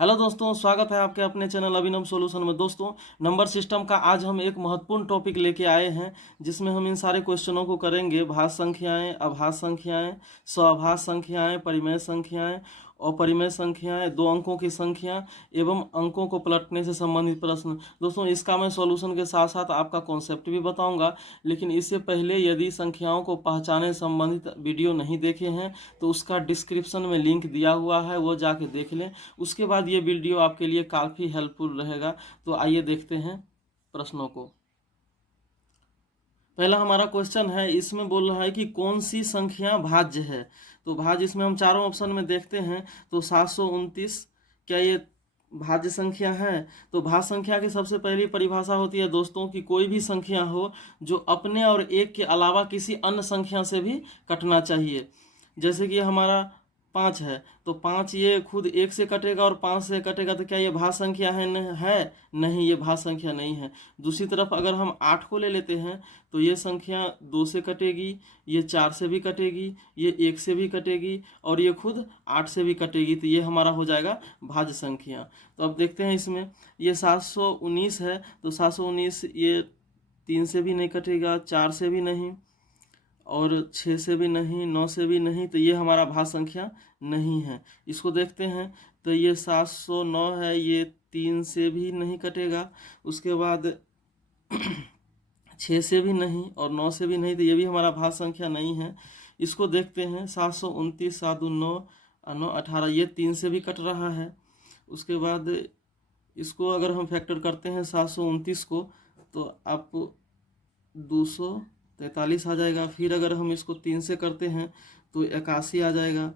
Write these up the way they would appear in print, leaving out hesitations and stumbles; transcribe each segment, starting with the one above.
Hello दोस्तों, स्वागत है आपके अपने चैनल अभिनव सॉल्यूशन में। दोस्तों, नंबर सिस्टम का आज हम एक महत्वपूर्ण टॉपिक लेके आए हैं, जिसमें हम इन सारे क्वेश्चनों को करेंगे। भाज्य संख्याएं, अभाज्य संख्याएं, स्वभाज्य संख्याएं, परिमेय संख्याएं और परिमेय संख्याएं, दो अंकों की संख्या एवं अंकों को पलटने से संबंधित प्रश्न। दोस्तों, इसका मैं सॉल्यूशन के साथ साथ आपका कॉन्सेप्ट भी बताऊंगा। लेकिन इससे पहले यदि संख्याओं को पहचाने संबंधित वीडियो नहीं देखे हैं तो उसका डिस्क्रिप्शन में लिंक दिया हुआ है, वो जाके देख लें। उसके बाद ये वीडियो आपके लिए काफ़ी हेल्पफुल रहेगा। तो आइए देखते हैं प्रश्नों को। पहला हमारा क्वेश्चन है, इसमें बोल रहा है कि कौन सी संख्या भाज्य है। तो भाज्य इसमें हम चारों ऑप्शन में देखते हैं तो 729, क्या ये भाज्य संख्या है? तो भाज्य संख्या की सबसे पहली परिभाषा होती है दोस्तों कि कोई भी संख्या हो जो अपने और एक के अलावा किसी अन्य संख्या से भी कटना चाहिए। जैसे कि हमारा 5 है, तो 5 ये खुद एक से कटेगा और 5 से कटेगा, तो क्या ये भाज्य संख्या है? नहीं, ये भाज्य संख्या नहीं है। दूसरी तरफ अगर हम 8 को ले लेते हैं तो ये संख्या 2 से कटेगी, ये 4 से भी कटेगी, ये 1 से भी कटेगी और ये खुद 8 से भी कटेगी। तो ये हमारा हो जाएगा भाज्य संख्या। तो अब देखते हैं इसमें, ये 719 है, तो 719 ये 3 से भी नहीं कटेगा, 4 से भी नहीं और 6 से भी नहीं, 9 से भी नहीं। तो ये हमारा भाज्य संख्या नहीं है। इसको देखते हैं, तो ये 709 है, ये 3 से भी नहीं कटेगा। उसके बाद 6 से भी नहीं और 9 से भी नहीं, तो ये भी हमारा भाज्य संख्या नहीं है। इसको देखते हैं, 729, 7 9 18, ये 3 से भी कट रहा है। उसके बाद इसको अगर हम फैक्टर करते हैं 729 को, तो आपको 243 आ जाएगा। फिर अगर हम इसको 3 से करते हैं तो 81 आ जाएगा।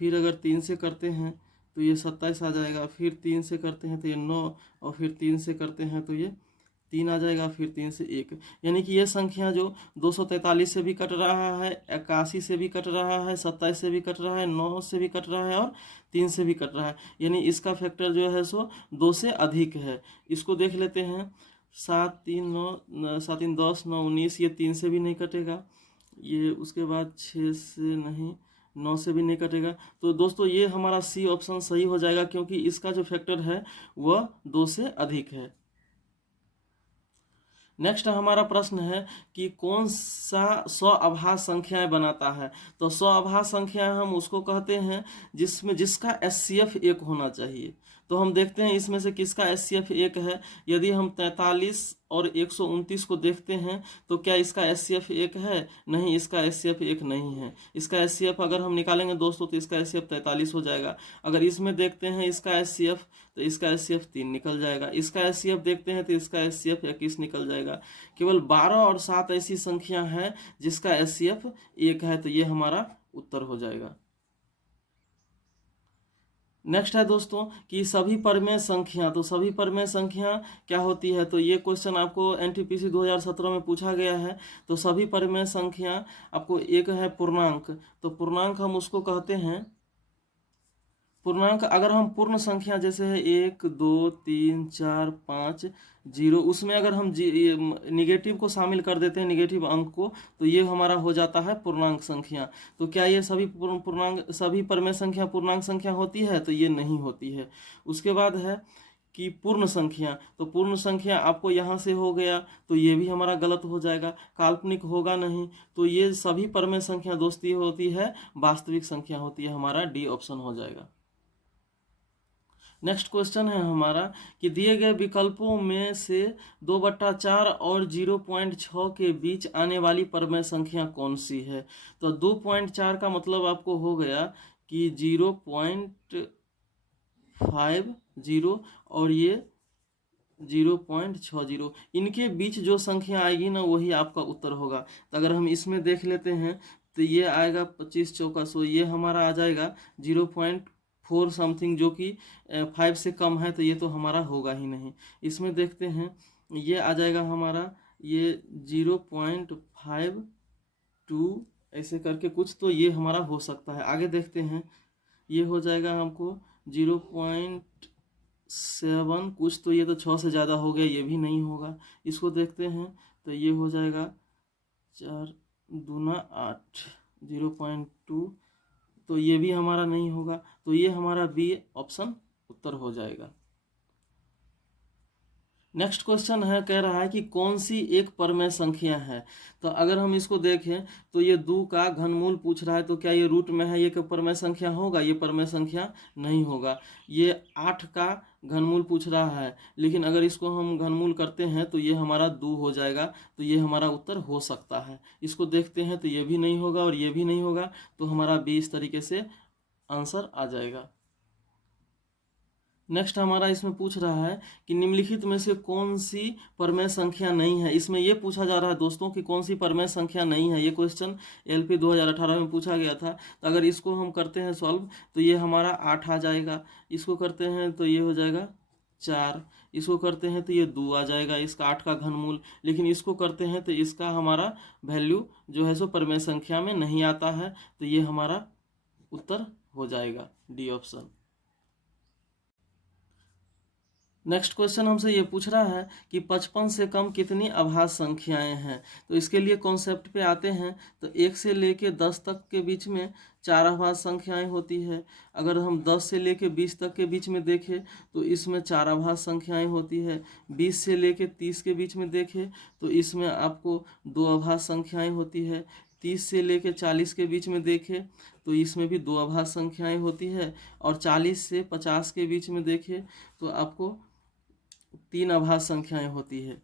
फिर अगर 3 से करते हैं तो ये 27 आ जाएगा। फिर 3 से करते हैं तो ये 9, और फिर 3 से करते हैं तो ये 3 आ जाएगा। फिर 3 से 1, यानी कि ये संख्या जो 243 से भी कट रहा है, 81 से भी कट रहा है, 27 से भी कट रहा है, 9 से भी कट रहा है और 3 से भी कट रहा है, यानी इसका फैक्टर जो है सो 2 से अधिक है। इसको देख लेते हैं, 7 3 10 9 19, ये 3 से भी नहीं कटेगा। ये उसके बाद 6 से नहीं, 9 से भी नहीं कटेगा। तो दोस्तों, ये हमारा सी ऑप्शन सही हो जाएगा, क्योंकि इसका जो फैक्टर है वह 2 से अधिक है। नेक्स्ट हमारा प्रश्न है कि कौन सा स्वअभाज्य संख्याएं बनाता है। तो स्वअभाज्य संख्या हम उसको कहते हैं जिसका एचसीएफ 1 होना चाहिए। तो हम देखते हैं इसमें से किसका एचसीएफ 1 है। यदि हम 43 और 129 को देखते हैं तो क्या इसका एचसीएफ 1 है? नहीं, इसका एचसीएफ 1 नहीं है। इसका एचसीएफ अगर हम निकालेंगे दोस्तों तो इसका एचसीएफ 43 हो जाएगा। अगर इसमें देखते हैं इसका एचसीएफ, तो इसका एचसीएफ 3 निकल जाएगा। इसका एचसीएफ देखते हैं तो इसका एचसीएफ 21 निकल जाएगा। केवल 12 और 7 ऐसी संख्या है जिसका एचसीएफ 1 है, तो ये हमारा उत्तर हो जाएगा। नेक्स्ट है दोस्तों कि सभी परमेय संख्या। तो सभी परमेय संख्या क्या होती है? तो ये क्वेश्चन आपको एनटीपीसी 2017 में पूछा गया है। तो सभी परमेय संख्या आपको, एक है पूर्णांक। तो पूर्णांक हम उसको कहते हैं, पूर्णांक अगर हम पूर्ण संख्या जैसे है 1 2 3 4 5 0, उसमें अगर हम निगेटिव को शामिल कर देते हैं, निगेटिव अंक को, तो ये हमारा हो जाता है पूर्णांक संख्या। तो क्या ये सभी पूर्णांक, सभी परमेय संख्या पूर्णांक संख्या होती है? तो ये नहीं होती है। उसके बाद है कि पूर्ण संख्या। तो पूर्ण संख्या आपको यहाँ से हो गया, तो ये भी हमारा गलत हो जाएगा, काल्पनिक होगा नहीं। तो ये सभी परमेय संख्या दोस्ती होती है, वास्तविक संख्या होती है। हमारा डी ऑप्शन हो जाएगा। नेक्स्ट क्वेश्चन है हमारा कि दिए गए विकल्पों में से 2/4 और 0.6 के बीच आने वाली परमेय संख्या कौन सी है? तो 2.4 का मतलब आपको हो गया कि 0.50 और ये 0.60, इनके बीच जो संख्या आएगी ना वही आपका उत्तर होगा। तो अगर हम इसमें देख लेते हैं तो ये आएगा 25 चौका 100, ये हमारा आ जाएगा 0.4 समथिंग, जो कि 5 से कम है, तो ये तो हमारा होगा ही नहीं। इसमें देखते हैं, ये आ जाएगा हमारा ये 0.52 ऐसे करके कुछ, तो ये हमारा हो सकता है। आगे देखते हैं, ये हो जाएगा हमको 0.7 कुछ, तो ये तो 6 से ज़्यादा हो गया, ये भी नहीं होगा। इसको देखते हैं, तो ये हो जाएगा 4 दूना 8, 0.2, तो ये भी हमारा नहीं होगा। तो ये हमारा बी ऑप्शन उत्तर हो जाएगा। नेक्स्ट क्वेश्चन है, कह रहा है कि कौन सी एक परमेय संख्या है। तो अगर हम इसको देखें तो ये 2 का घनमूल पूछ रहा है, तो क्या ये रूट में है, ये क्या परमेय संख्या होगा? ये परमेय संख्या नहीं होगा। ये 8 का घनमूल पूछ रहा है, लेकिन अगर इसको हम घनमूल करते हैं तो ये हमारा 2 हो जाएगा, तो ये हमारा उत्तर हो सकता है। इसको देखते हैं तो ये भी नहीं होगा और ये भी नहीं होगा, तो हमारा बी इस तरीके से आंसर आ जाएगा। नेक्स्ट हमारा इसमें पूछ रहा है कि निम्नलिखित में से कौन सी परमेय संख्या नहीं है। इसमें यह पूछा जा रहा है दोस्तों कि कौन सी परमेय संख्या नहीं है। ये क्वेश्चन एलपी 2018 में पूछा गया था। तो अगर इसको हम करते हैं सॉल्व तो ये हमारा 8 आ जाएगा। इसको करते हैं तो ये हो जाएगा 4। इसको करते हैं तो ये 2 आ जाएगा, इसका 8 का घनमूल। लेकिन इसको करते हैं तो इसका हमारा वैल्यू जो है सो परमेय संख्या में नहीं आता है, तो ये हमारा उत्तर हो जाएगा डी ऑप्शन। नेक्स्ट क्वेश्चन हमसे ये पूछ रहा है कि 55 से कम कितनी अभाज्य संख्याएं हैं। तो इसके लिए कॉन्सेप्ट पे आते हैं। तो 1 से लेके 10 तक के बीच में 4 अभाज्य संख्याएं होती है। अगर हम 10 से लेके 20 तक के बीच में देखें तो इसमें 4 अभाज्य संख्याएं होती है। 20 से लेके 30 के बीच में देखें तो इसमें आपको 2 अभाज्य संख्याएं होती है। 30 से लेके 40 के बीच में देखें तो इसमें भी 2 अभाज्य संख्याएं होती है। और 40 से 50 के बीच में देखें तो आपको 3 अभाज्य संख्याएं होती है।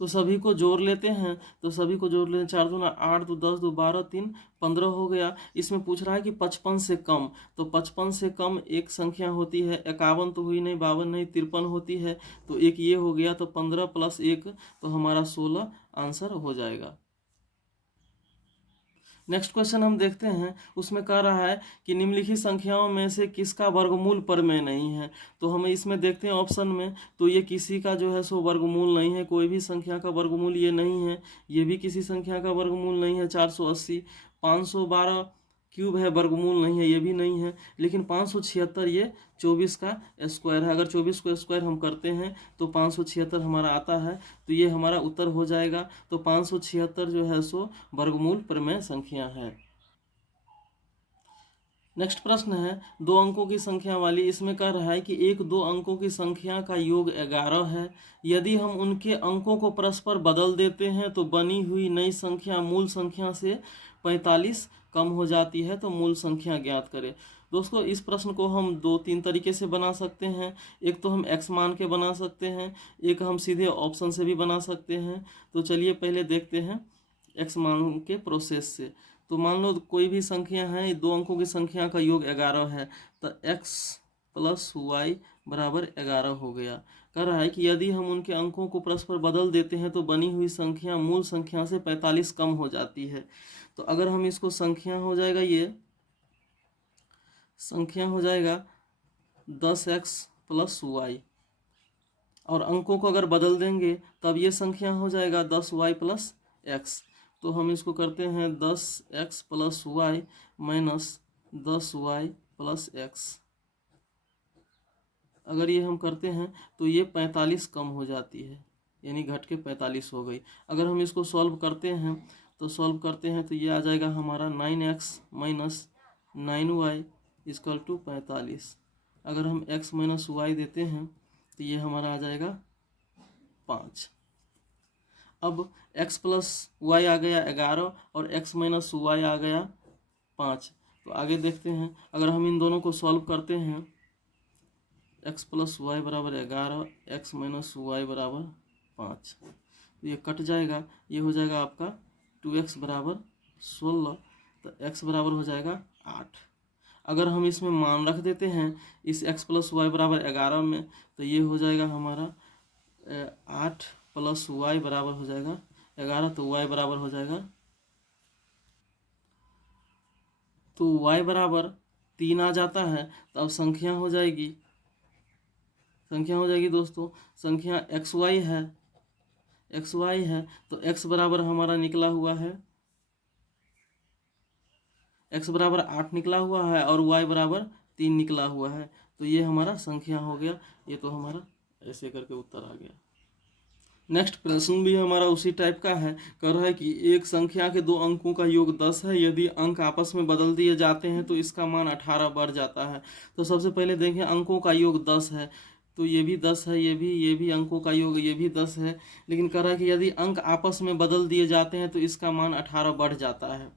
तो सभी को जोड़ लेते हैं। तो सभी को जोड़ लेते हैं, 4 दूना 8, 2 10, 2 12, 3 15 हो गया। इसमें पूछ रहा है कि 55 से कम। तो 55 से कम एक संख्या होती है, 51 तो हुई नहीं, 52 नहीं, 53 होती है। तो एक ये हो गया, तो 15 + 1 तो हमारा 16 आंसर हो जाएगा। नेक्स्ट क्वेश्चन हम देखते हैं। उसमें कह रहा है कि निम्नलिखित संख्याओं में से किसका वर्गमूल परमेय नहीं है। तो हम इसमें देखते हैं ऑप्शन में, तो ये किसी का जो है सो वर्गमूल नहीं है। कोई भी संख्या का वर्गमूल ये नहीं है। ये भी किसी संख्या का वर्गमूल नहीं है। 480, 512 क्यूब है, वर्गमूल नहीं है, ये भी नहीं है। लेकिन 576 ये 24 का स्क्वायर है। अगर 24 को स्क्वायर हम करते हैं तो 576 हमारा आता है, तो ये हमारा उत्तर हो जाएगा। तो 576 जो है सो वर्गमूल परमेय संख्या है। नेक्स्ट प्रश्न है, 2 अंकों की संख्या वाली। इसमें कह रहा है कि एक 2 अंकों की संख्या का योग 11 है। यदि हम उनके अंकों को परस्पर बदल देते हैं तो बनी हुई नई संख्या मूल संख्या से 45 कम हो जाती है। तो मूल संख्या ज्ञात करें। दोस्तों, इस प्रश्न को हम 2-3 तरीके से बना सकते हैं। एक तो हम x मान के बना सकते हैं, एक हम सीधे ऑप्शन से भी बना सकते हैं। तो चलिए पहले देखते हैं x मान के प्रोसेस से। तो मान लो कोई भी संख्या है, 2 अंकों की संख्या का योग 11 है, तो x + y = 11 हो गया। कह रहा है कि यदि हम उनके अंकों को परस्पर बदल देते हैं तो बनी हुई संख्या मूल संख्या से 45 कम हो जाती है। तो अगर हम इसको संख्या हो जाएगा, ये संख्या हो जाएगा 10x + y, और अंकों को अगर बदल देंगे तब ये संख्या हो जाएगा 10y + x। तो हम इसको करते हैं 10x + y - 10y + x। अगर ये हम करते हैं तो ये 45 कम हो जाती है, यानी घट के 45 हो गई। अगर हम इसको सॉल्व करते हैं तो ये आ जाएगा हमारा 9x - 9y = 45। अगर हम x - y देते हैं तो ये हमारा आ जाएगा 5। अब x + y आ गया 11 और x - y आ गया 5। तो आगे देखते हैं, अगर हम इन दोनों को सॉल्व करते हैं, x + y = 11, x - y = 5, तो ये कट जाएगा। ये हो जाएगा आपका 2x = 16, तो x बराबर हो जाएगा 8। अगर हम इसमें मान रख देते हैं इस x + y = 11 में, तो ये हो जाएगा हमारा 8 + y बराबर हो जाएगा 11, तो y बराबर हो जाएगा, तो y = 3 आ जाता है। तो अब संख्या हो जाएगी दोस्तों, संख्या xy है। तो x बराबर हमारा निकला हुआ है, x बराबर 8 निकला हुआ है और y बराबर 3 निकला हुआ है। तो ये हमारा संख्या हो गया। ये तो हमारा ऐसे करके उत्तर आ गया। नेक्स्ट प्रश्न भी हमारा उसी टाइप का है। कह रहा है कि एक संख्या के 2 अंकों का योग 10 है, यदि अंक आपस में बदल दिए जाते हैं तो इसका मान 18 बढ़ जाता है। तो सबसे पहले देखें, अंकों का योग 10 है, तो ये भी 10 है, ये भी अंकों का योग, ये भी 10 है। लेकिन कह रहा है कि यदि अंक आपस में बदल दिए जाते हैं तो इसका मान 18 बढ़ जाता है।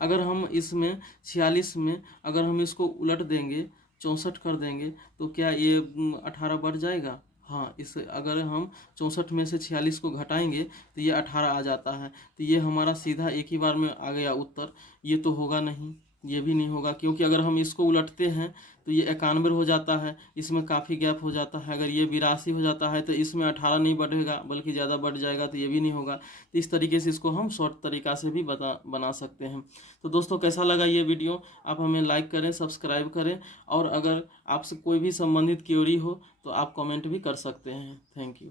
अगर हम इसमें 46 में अगर हम इसको उलट देंगे, 64 कर देंगे, तो क्या ये 18 बढ़ जाएगा? हाँ, इस अगर हम 64 में से 46 को घटाएंगे तो ये 18 आ जाता है। तो ये हमारा सीधा एक ही बार में आ गया उत्तर। ये तो होगा नहीं, ये भी नहीं होगा, क्योंकि अगर हम इसको उलटते हैं तो ये 91 हो जाता है, इसमें काफ़ी गैप हो जाता है। अगर ये 82 हो जाता है तो इसमें 18 नहीं बढ़ेगा बल्कि ज़्यादा बढ़ जाएगा, तो ये भी नहीं होगा। तो इस तरीके से इसको हम शॉर्ट तरीका से भी बना सकते हैं। तो दोस्तों, कैसा लगा ये वीडियो? आप हमें लाइक करें, सब्सक्राइब करें, और अगर आपसे कोई भी संबंधित क्वेरी हो तो आप कमेंट भी कर सकते हैं। Thank you.